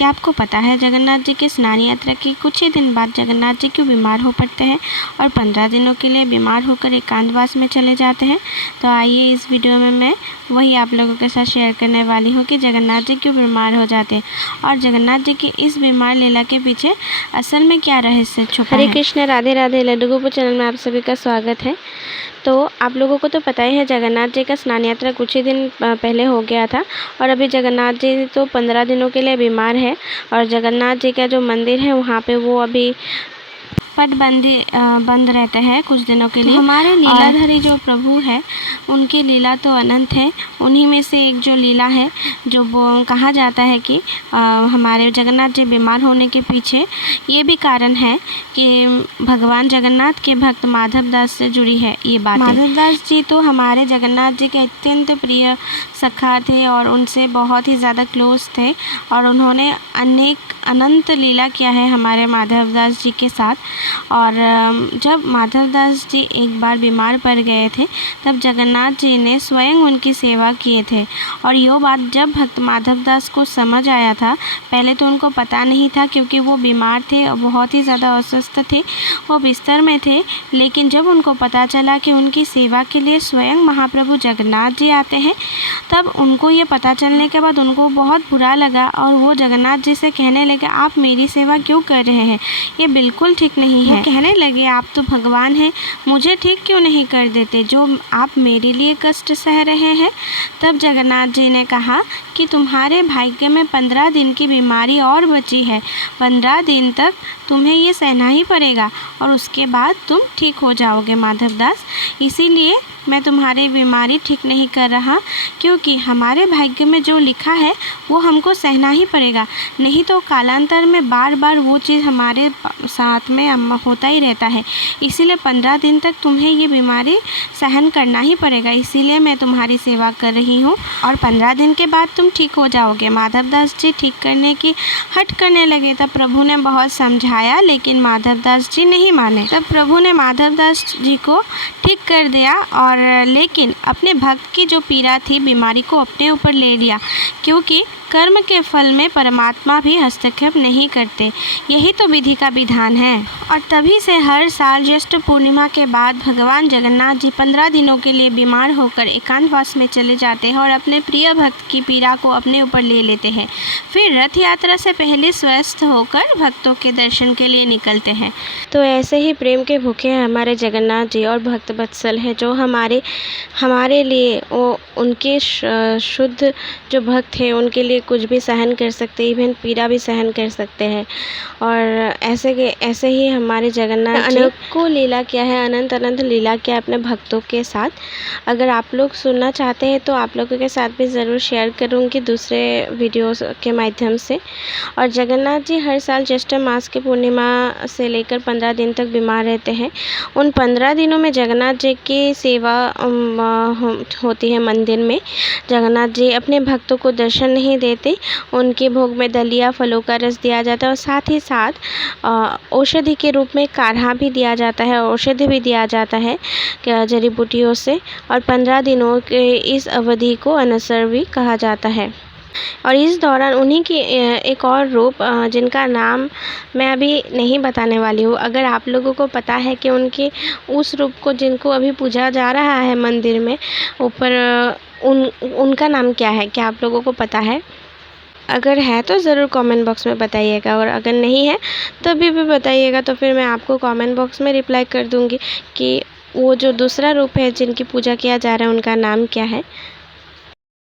क्या आपको पता है जगन्नाथ जी के स्नान यात्रा के कुछ ही दिन बाद जगन्नाथ जी क्यों बीमार हो पड़ते हैं और 15 दिनों के लिए बीमार होकर एकांतवास में चले जाते हैं? तो आइए इस वीडियो में मैं वही आप लोगों के साथ शेयर करने वाली हूँ कि जगन्नाथ जी क्यों बीमार हो जाते हैं और जगन्नाथ जी की इस बीमार लीला के पीछे असल में क्या रहस्य छुपा है। हरे कृष्ण, राधे राधे। लड्डू गोपाल चैनल में आप सभी का स्वागत है। तो आप लोगों को तो पता ही है जगन्नाथ जी का स्नान यात्रा कुछ ही दिन पहले हो गया था और अभी जगन्नाथ जी तो 15 दिनों के लिए बीमार है और जगन्नाथ जी का जो मंदिर है वहाँ पे वो अभी बंद रहते हैं कुछ दिनों के लिए। हमारे लीलाधारी जो प्रभु है उनकी लीला तो अनंत है। उन्हीं में से एक जो लीला है जो वो कहा जाता है कि हमारे जगन्नाथ जी बीमार होने के पीछे ये भी कारण है कि भगवान जगन्नाथ के भक्त माधव दास से जुड़ी है ये बात। माधव दास जी तो हमारे जगन्नाथ जी के अत्यंत प्रिय सखा थे और उनसे बहुत ही ज़्यादा क्लोज थे और उन्होंने अनंत लीला किया है हमारे माधव दास जी के साथ। और जब माधव दास जी एक बार बीमार पड़ गए थे तब जगन्नाथ जी ने स्वयं उनकी सेवा किए थे और ये बात जब भक्त माधव दास को समझ आया था, पहले तो उनको पता नहीं था क्योंकि वो बीमार थे और बहुत ही ज़्यादा अस्वस्थ थे, वो बिस्तर में थे। लेकिन जब उनको पता चला कि उनकी सेवा के लिए स्वयं महाप्रभु जगन्नाथ जी आते हैं तब उनको ये पता चलने के बाद उनको बहुत बुरा लगा और वो जगन्नाथ जी से कहने लगे, आप मेरी सेवा क्यों कर रहे हैं, ये बिल्कुल ठीक नहीं है। वो कहने लगे, आप तो भगवान हैं, मुझे ठीक क्यों नहीं कर देते जो आप मेरे लिए कष्ट सह रहे हैं। तब जगन्नाथ जी ने कहा कि तुम्हारे भाग्य में 15 दिन की बीमारी और बची है, 15 दिन तक तुम्हें ये सहना ही पड़ेगा और उसके बाद तुम ठीक हो जाओगे माधव दास। इसीलिए मैं तुम्हारी बीमारी ठीक नहीं कर रहा क्योंकि हमारे भाग्य में जो लिखा है वो हमको सहना ही पड़ेगा, नहीं तो कालांतर में बार बार वो चीज़ हमारे साथ में होता ही रहता है। इसीलिए 15 दिन तक तुम्हें ये बीमारी सहन करना ही पड़ेगा, इसीलिए मैं तुम्हारी सेवा कर रही हूँ और 15 दिन के बाद तुम ठीक हो जाओगे। माधव दास जी ठीक करने की हट करने लगे। तब प्रभु ने बहुत समझाया लेकिन माधव दास जी नहीं माने। तब प्रभु ने माधव दास जी को ठीक कर दिया और लेकिन अपने भक्त की जो पीड़ा थी, बीमारी को अपने ऊपर ले लिया क्योंकि कर्म के फल में परमात्मा भी हस्तक्षेप नहीं करते, यही तो विधि का विधान है। और तभी से हर साल ज्येष्ठ पूर्णिमा के बाद भगवान जगन्नाथ जी 15 दिनों के लिए बीमार होकर एकांतवास में चले जाते हैं और अपने प्रिय भक्त की पीड़ा को अपने ऊपर ले लेते हैं। फिर रथ यात्रा से पहले स्वस्थ होकर भक्तों के दर्शन के लिए निकलते हैं। तो ऐसे ही प्रेम के भूखे हैं हमारे जगन्नाथ जी और भक्त वत्सल है जो हमारे लिए वो उनके शुद्ध जो भक्त हैं उनके लिए कुछ भी सहन कर सकते, इवन पीड़ा भी सहन कर सकते हैं। और ऐसे ही हमारे जगन्नाथ जी अनेकों लीला किया है, अनंत लीला किया है अपने भक्तों के साथ। अगर आप लोग सुनना चाहते हैं तो आप लोगों के साथ भी ज़रूर शेयर करूँगी दूसरे वीडियोस के माध्यम से। और जगन्नाथ जी हर साल ज्येष्ठ मास की पूर्णिमा से लेकर 15 दिन तक बीमार रहते हैं। उन 15 दिनों में जगन्नाथ जी की सेवा होती है मंदिर में। जगन्नाथ जी अपने भक्तों को दर्शन नहीं देते, उनके भोग में दलिया, फलों का रस दिया जाता है और साथ ही साथ औषधि के रूप में काढ़ा भी दिया जाता है, औषधि भी दिया जाता है जड़ी बूटियों से। और 15 दिनों के इस अवधि को अनसर भी कहा जाता है। और इस दौरान उन्हीं की एक और रूप जिनका नाम मैं अभी नहीं बताने वाली हूँ, अगर आप लोगों को पता है कि उनके उस रूप को जिनको अभी पूजा जा रहा है मंदिर में ऊपर, उनका नाम क्या है, क्या आप लोगों को पता है? अगर है तो ज़रूर कमेंट बॉक्स में बताइएगा और अगर नहीं है तो भी बताइएगा, तो फिर मैं आपको कमेंट बॉक्स में रिप्लाई कर दूँगी कि वो जो दूसरा रूप है जिनकी पूजा किया जा रहा है उनका नाम क्या है।